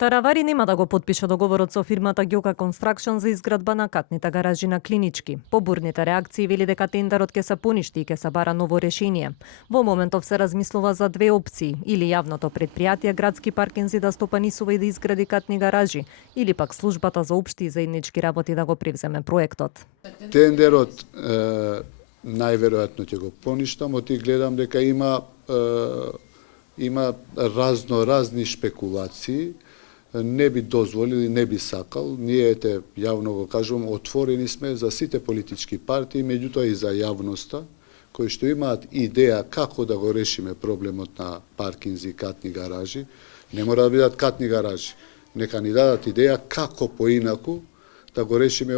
Таравари нема да го потпише договорот со фирмата Ѓока Construction за изградба на катните гаражи на Клинички. По бурните реакции вели дека тендерот ќе се поништи и ќе се бара ново решение. Во моментов се размислува за две опции: или јавното предпријатие Градски паркинзи да стопанисува и да изгради катни гаражи, или пак службата за општи и заеднички работи да го превземе проектот. Тендерот најверојатно ќе го поништам, оти гледам дека има разни шпекулации. Не би дозволил и не би сакал. Ние јавно го кажувам, отворени сме за сите политички партии, меѓутоа и за јавноста, кои што имаат идеја како да го решиме проблемот на паркинзи и катни гаражи. Не мора да бидат катни гаражи. Нека ни дадат идеја како поинаку да го решиме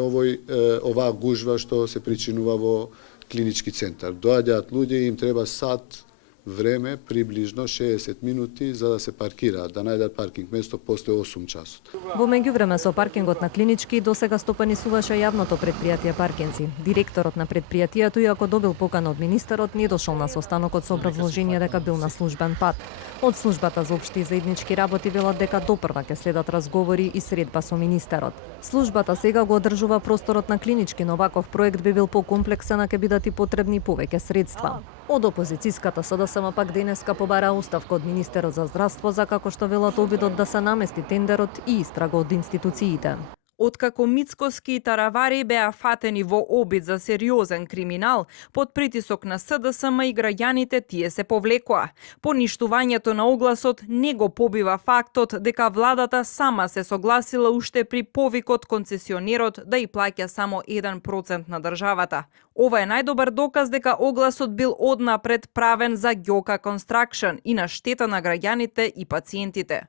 оваа гужва што се причинува во Клинички центар. Доаѓаат луѓе и им треба сат време, приближно 60 минути за да се паркираат, да најдат паркинг место после 8 часот. Во меѓувреме со паркингот на Клинички досега стопанисуваше јавното предпријатие Паркинзи. Директорот на предпријатието, иако добил покана од министерот, не дошол на состанокот со образложение дека бил на службен пат. Од службата за општи и заеднички работи велат дека допрва ќе следат разговори и средба со министерот. Службата сега го одржува просторот на Клинички, но ваков проект би бил покомплексен, а ќе бидат и потребни повеќе средства. Од опозицијската СДСМ пак денеска побара оставка од министерот за здравство за како што велат обидот да се намести тендерот и истрага од институциите. Откако Мицкоски и Таравари беа фатени во обид за сериозен криминал, под притисок на СДСМ и граѓаните тие се повлекоа. Поништувањето на огласот не го побива фактот дека владата сама се согласила уште при повикот концесионерот да и плаќа само 1% на државата. Ова е најдобар доказ дека огласот бил однапред правен за Ѓока Construction и на штета на граѓаните и пациентите.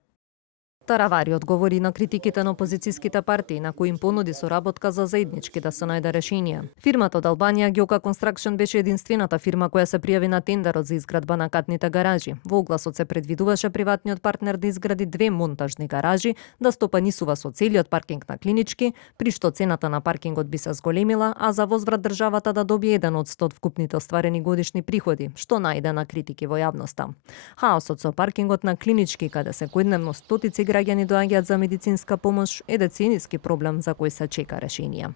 Таравари одговори на критиките на опозицијските партии, на кои им понуди соработка за заеднички да се најде решение. Фирмата од Албанија, Ѓока Construction, беше единствената фирма која се пријави на тендерот за изградба на катните гаражи. Во огласот се предвидуваше приватниот партнер да изгради 2 монтажни гаражи, да стопанисува со целиот паркинг на Клинички, при што цената на паркингот би се зголемила, а за возврат државата да добие 1% од вкупните остварени годишни приходи, што најде на критики во јавноста. Хаосот со паркингот на Клинички, каде секојдневно стотици граѓани доаѓаат за медицинска помош, е децениски проблем за кој се чека решение.